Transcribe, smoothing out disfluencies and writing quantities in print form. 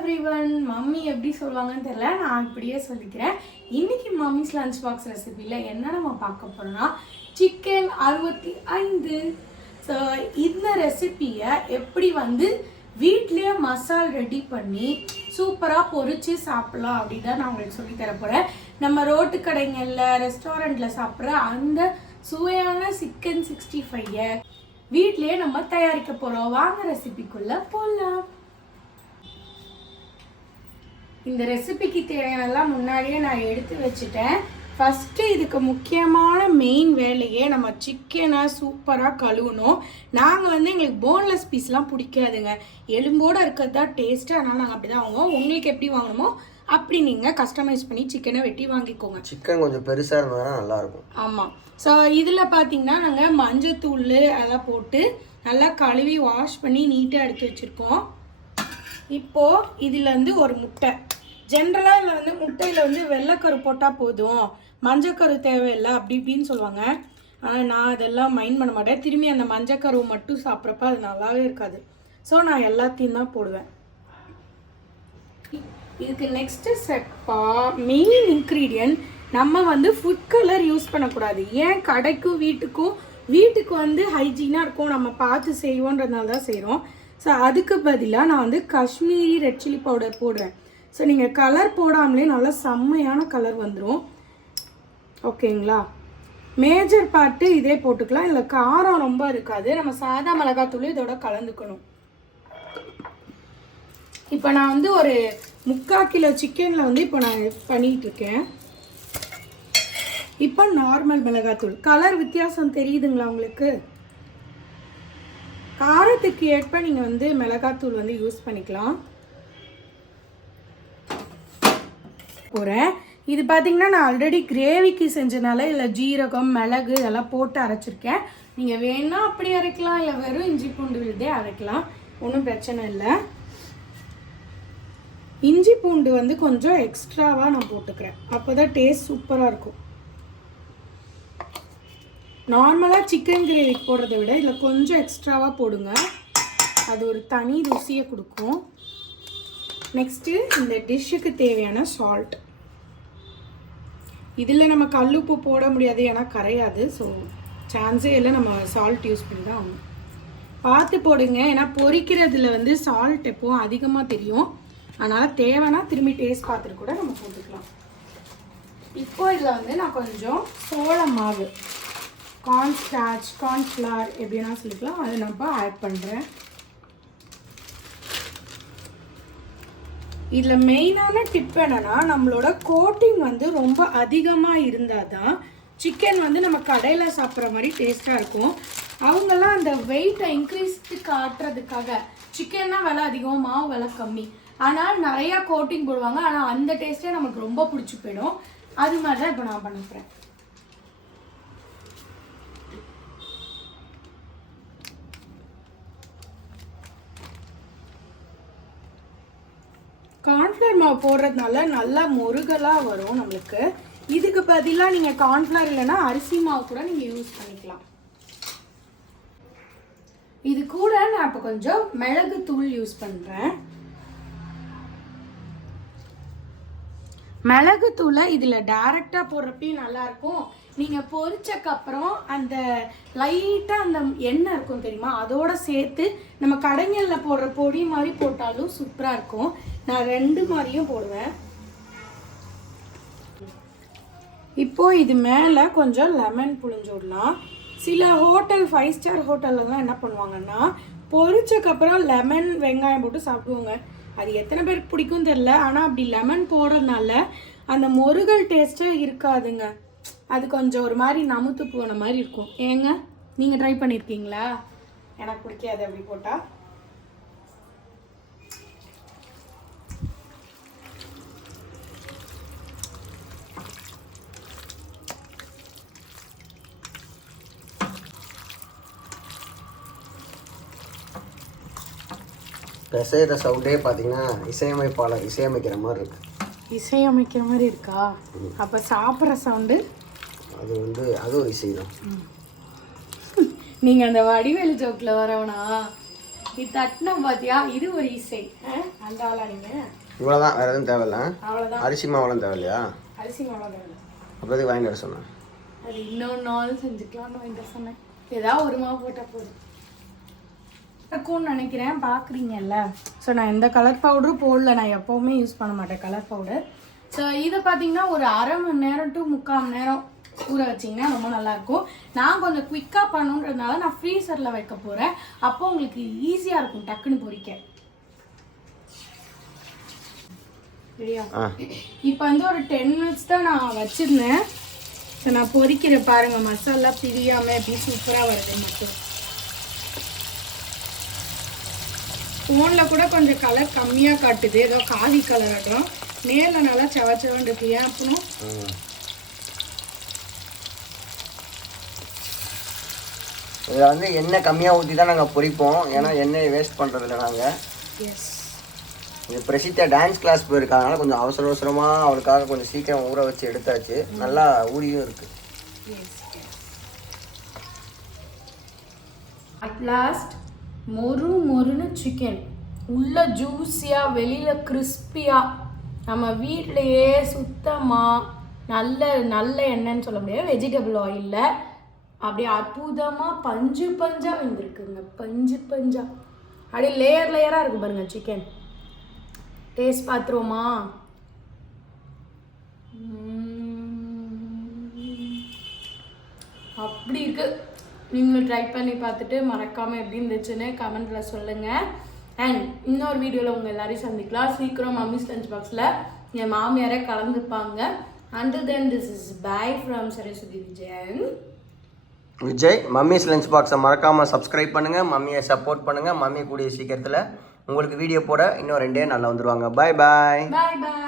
Everyone, mummy எப்படி சொல்லுவாங்கன்னு தெரியல, நான் இப்படியே சொல்லிக்கிறேன். இன்னைக்கு மம்மிஸ் லஞ்ச் பாக்ஸ் ரெசிபியில் என்ன நம்ம பார்க்க போறோம்னா சிக்கன் 65. ஸோ இந்த ரெசிபியை எப்படி வீட்லேயே மசால் ரெடி பண்ணி சூப்பராக பொரிச்சு சாப்பிடலாம் அப்படின்னு தான் நான் உங்களுக்கு சொல்லி தரப்போகிறேன். நம்ம ரோட்டு கடைங்களில் ரெஸ்டாரண்ட்டில் சாப்பிட்ற அந்த சுவையான சிக்கன் 65 வீட்லேயே நம்ம தயாரிக்க போகிறோம். வாங்க ரெசிபிக்குள்ளே போகலாம். இந்த ரெசிபிக்கு தேவையானலாம் முன்னாடியே நான் எடுத்து வச்சுட்டேன். ஃபஸ்ட்டு இதுக்கு முக்கியமான மெயின் வேலையே நம்ம சிக்கனை சூப்பராக கழுவணும். நாங்கள் எங்களுக்கு போன்லெஸ் பீஸ்லாம் பிடிக்காதுங்க, எலும்போடு இருக்கிறது தான் டேஸ்ட்டு. அதனால் நாங்கள் அப்படி தான் வாங்குவோம். உங்களுக்கு எப்படி வாங்கணுமோ அப்படி நீங்கள் கஸ்டமைஸ் பண்ணி சிக்கனை வெட்டி வாங்கிக்கோங்க. சிக்கன் கொஞ்சம் பெருசாக இருந்தால் நல்லாயிருக்கும். ஆமாம். ஸோ இதில் பார்த்தீங்கன்னா நாங்கள் மஞ்சத்தூள் அதெல்லாம் போட்டு நல்லா கழுவி வாஷ் பண்ணி நீட்டாக எடுத்து வச்சுருக்கோம். இப்போது இதில் ஒரு முட்டை, ஜென்ரலாக இதில் முட்டையில் வெள்ளைக்கரு போட்டால் போதும், மஞ்சக்கரு தேவையில்லை அப்படி இப்படின்னு சொல்லுவாங்க. ஆனால் நான் அதெல்லாம் மைண்ட் பண்ண மாட்டேன். திரும்பி அந்த மஞ்சக்கரு மட்டும் சாப்பிட்றப்ப அது நல்லாவே இருக்காது. ஸோ நான் எல்லாத்தையும் தான் போடுவேன். இதுக்கு நெக்ஸ்ட்டு ஸ்டெப்பாக மெயின் இன்க்ரீடியன்ட் நம்ம ஃபுட் கலர் யூஸ் பண்ணக்கூடாது. ஏன் கடைக்கும் வீட்டுக்கு ஹைஜீனாக இருக்கும், நம்ம பார்த்து செய்வோன்றதுனால தான் செய்கிறோம். ஸோ அதுக்கு பதிலாக நான் காஷ்மீரி ரெட் சில்லி பவுடர் போடுறேன். ஸோ நீங்கள் கலர் போடாமலே நல்லா செம்மையான கலர் வந்துடும். ஓகேங்களா? மேஜர் பார்ட்டு இதே போட்டுக்கலாம். இல்லை காரம் ரொம்ப இருக்காது, நம்ம சாதா மிளகாத்தூள் இதோட கலந்துக்கணும். இப்போ நான் ஒரு 3/4 கிலோ சிக்கனில் இப்போ நான் பண்ணிகிட்ருக்கேன். இப்போ நார்மல் மிளகாத்தூள், கலர் வித்தியாசம் தெரியுதுங்களா உங்களுக்கு? காரத்துக்கு ஏற்ப நீங்கள் மிளகாத்தூள் யூஸ் பண்ணிக்கலாம். போகிறேன். இது பார்த்தீங்கன்னா நான் ஆல்ரெடி கிரேவிக்கு செஞ்சனால இல்லை ஜீரகம் மிளகு இதெல்லாம் போட்டு அரைச்சிருக்கேன். நீங்கள் வேணா அப்படி அரைக்கலாம், இல்லை வெறும் இஞ்சி பூண்டு விழுதே அரைக்கலாம், ஒன்றும் பிரச்சனை இல்லை. இஞ்சி பூண்டு கொஞ்சம் எக்ஸ்ட்ராவாக நான் போட்டுக்கிறேன், அப்போ தான் டேஸ்ட் சூப்பராக இருக்கும். நார்மலாக சிக்கன் கிரேவிக்கு போடுறத விட இதில் கொஞ்சம் எக்ஸ்ட்ராவாக போடுங்க, அது ஒரு தனி ருசியை கொடுக்கும். நெக்ஸ்ட்டு இந்த டிஷ்ஷுக்கு தேவையான சால்ட். இதில் நம்ம கல்லுப்பு போட முடியாது, ஏன்னா கரையாது. ஸோ சான்ஸே இல்லை, நம்ம சால்ட் யூஸ் பண்ணி தான் ஆகணும். பார்த்து போடுங்க, ஏன்னா பொரிக்கிறதுல சால்ட் எப்போவும் அதிகமாக தெரியும். அதனால் தேவைன்னா திரும்பி டேஸ்ட் பார்த்துட்டு கூட நம்ம போட்டுக்கலாம். இப்போ இதில் நான் கொஞ்சம் சோள மாவு, கார்ன்ஸ்டார்ச், கார்ன்ஃப்ளவர் எப்படின்னா சொல்லிக்கலாம், அதை நான் இப்போ ஆட் பண்ணுறேன். இதில் மெயினான டிப் என்னென்னா, நம்மளோட கோட்டிங் ரொம்ப அதிகமாக இருந்தால் தான் சிக்கன் நம்ம கடையில் சாப்பிட்ற மாதிரி டேஸ்ட்டாக இருக்கும். அவங்கெல்லாம் அந்த வெயிட்டை இன்க்ரீஸ்க்கு காட்டுறதுக்காக சிக்கன்னா விலை அதிகம், மாவு விலை கம்மி, ஆனால் நிறையா கோட்டிங் போடுவாங்க. ஆனால் அந்த டேஸ்ட்டே நமக்கு ரொம்ப பிடிச்சி போயிடும். அது மாதிரி தான் இப்போ நான் பண்ணிக்கிறேன். கார்ன்ஃப்ளவர் மாவு போடுறதுனால நல்லா முருகலாக வரும் நம்மளுக்கு. இதுக்கு பதிலாக நீங்கள் கார்ன்ஃப்ளவர் இல்லைன்னா அரிசி மாவு கூட நீங்கள் யூஸ் பண்ணிக்கலாம். இது கூட நான் இப்போ கொஞ்சம் மிளகுத்தூள் யூஸ் பண்ணுறேன். மிளகுத்தூளை இதில் டைரெக்டாக போடுறப்பையும் நல்லாயிருக்கும். நீங்கள் பொரிச்சக்கப்புறம் அந்த லைட்டாக அந்த எண்ணெய் இருக்கும் தெரியுமா, அதோடு சேர்த்து நம்ம கடைங்களில் போடுற பொடி மாதிரி போட்டாலும் சூப்பராக இருக்கும். நான் 2 மாதிரியும் போடுவேன். இப்போது இது மேலே கொஞ்சம் லெமன் புழிஞ்சு விடலாம். சில ஹோட்டல் 5 ஸ்டார் ஹோட்டல்லலாம் என்ன பண்ணுவாங்கன்னா, பொரிச்சக்கப்புறம் லெமன் வெங்காயம் போட்டு சாப்பிடுவாங்க. அது எத்தனை பேருக்கு பிடிக்கும் தெரில, ஆனால் அப்படி லெமன் போடுறதுனால அந்த முருகல் டேஸ்ட்டே இருக்காதுங்க. அது கொஞ்சம் ஒரு மாதிரி நமுத்து போன மாதிரி இருக்கும். ஏங்க நீங்கள் ட்ரை பண்ணியிருக்கீங்களா? எனக்கு பிடிக்காது அப்படி போட்டால். பெசைகிற சவுண்டே பார்த்தீங்கன்னா இசையமைப்பாளர் இசையமைக்கிற மாதிரி இருக்கு. இசையமைக்கிற மாதிரி இருக்கா? அப்போ சாப்பிட்ற சவுண்டு அது ஒரு இசை தான். நீங்கள் அந்த வடிவேலு ஜோக்கில் வரவனா? நீ தட்டின பாத்தியா இது ஒரு இசை. அந்த ஆளா நீங்க? இவ்வளோதான், வேறு எதுவும் தேவையில்ல. அவ்வளோதான். அரிசி மாவுலாம் தேவையில்லையா? அரிசி மாவுலாம் தேவையில்ல. அப்போதைக்கு வாங்கிட்டு வர சொன்னேன். அது இன்னொரு நாள் செஞ்சுக்கலாம்னு வாங்கிட்டு சொன்னேன். ஏதாவது ஒரு மாவு போட்டால் போதும் இருக்கும்னு நினைக்கிறேன். பார்க்குறீங்கல்ல. ஸோ நான் எந்த கலர் பவுடரும் போடல. நான் எப்போவுமே யூஸ் பண்ண மாட்டேன் கலர் பவுடர். ஸோ இதை பார்த்தீங்கன்னா ஒரு 1/2 மணி நேரம் டு 3/4 மணி நேரம் ஊற வச்சிங்கன்னா ரொம்ப நல்லாயிருக்கும். நான் கொஞ்சம் குயிக்காக பண்ணுன்றதுனால நான் ஃப்ரீசரில் வைக்க போகிறேன். அப்போ உங்களுக்கு ஈஸியாக இருக்கும் டக்குன்னு பொரிக்க. சரியா? இப்போ வந்து ஒரு 10 மினிட்ஸ் தான் நான் வச்சுருந்தேன். ஸோ நான் பொரிக்கிறேன் பாருங்கள். மசாலா பிரியாமல் எப்படி சூப்பராக வருது மட்டும். ஃபோனில் கூட கொஞ்சம் கலர் கம்மியாக காட்டுது, ஏதோ காவி கலர் ஆட்டும். நேரில் நல்லா செவச்சவன் இருக்கு. ஏன் அப்புறம் இதில் வந்து எண்ணெய் கம்மியாக ஊற்றி தான் நாங்கள் பொரிப்போம். ஏன்னா எண்ணெயை வேஸ்ட் பண்ணுறதில்ல நாங்கள். எஸ். இந்த பிரசித்த டான்ஸ் கிளாஸ் போயிருக்காங்க, கொஞ்சம் அவசர அவசரமாக அவளுக்காக கொஞ்சம் சீக்கிரம் ஊற வச்சு எடுத்தாச்சு. நல்லா ஊறியும் இருக்குது. அட் லாஸ்ட் மொறுன்னு சிக்கன், உள்ள ஜூஸியாக வெளியில் கிறிஸ்பியாக, நம்ம வீட்டிலையே சுத்தமாக நல்ல எண்ணெய்ன்னு சொல்ல முடியாது, வெஜிடபிள் ஆயிலில் அப்படியே அற்புதமாக பஞ்சாக வெந்திருக்குங்க. பஞ்சாக அப்படியே லேயராக இருக்குது பாருங்க சிக்கன். டேஸ்ட் பார்த்துருவோமா? அப்படி இருக்கு. நீங்களும் ட்ரை பண்ணி பார்த்துட்டு மறக்காமல் எப்படி இருந்துச்சுன்னு கமெண்ட்டில் சொல்லுங்கள். அண்ட் இன்னொரு வீடியோவில் உங்கள் எல்லாரையும் சந்திக்கலாம். சீக்கிரம் மம்மிஸ் லஞ்ச் பாக்ஸில் என் மாமியாரே கலந்துப்பாங்க. Until then, this is bye from Saraswati Vijay. Mummy's lunch பாக்ஸை மறக்காமல் சப்ஸ்கிரைப் பண்ணுங்கள், மம்மியை சப்போர்ட் பண்ணுங்கள். மம்மி கூடிய சீக்கிரத்தில் உங்களுக்கு வீடியோ போட இன்னும் 2 நாளில் வந்துடுவாங்க. பாய் பாய். Bye bye.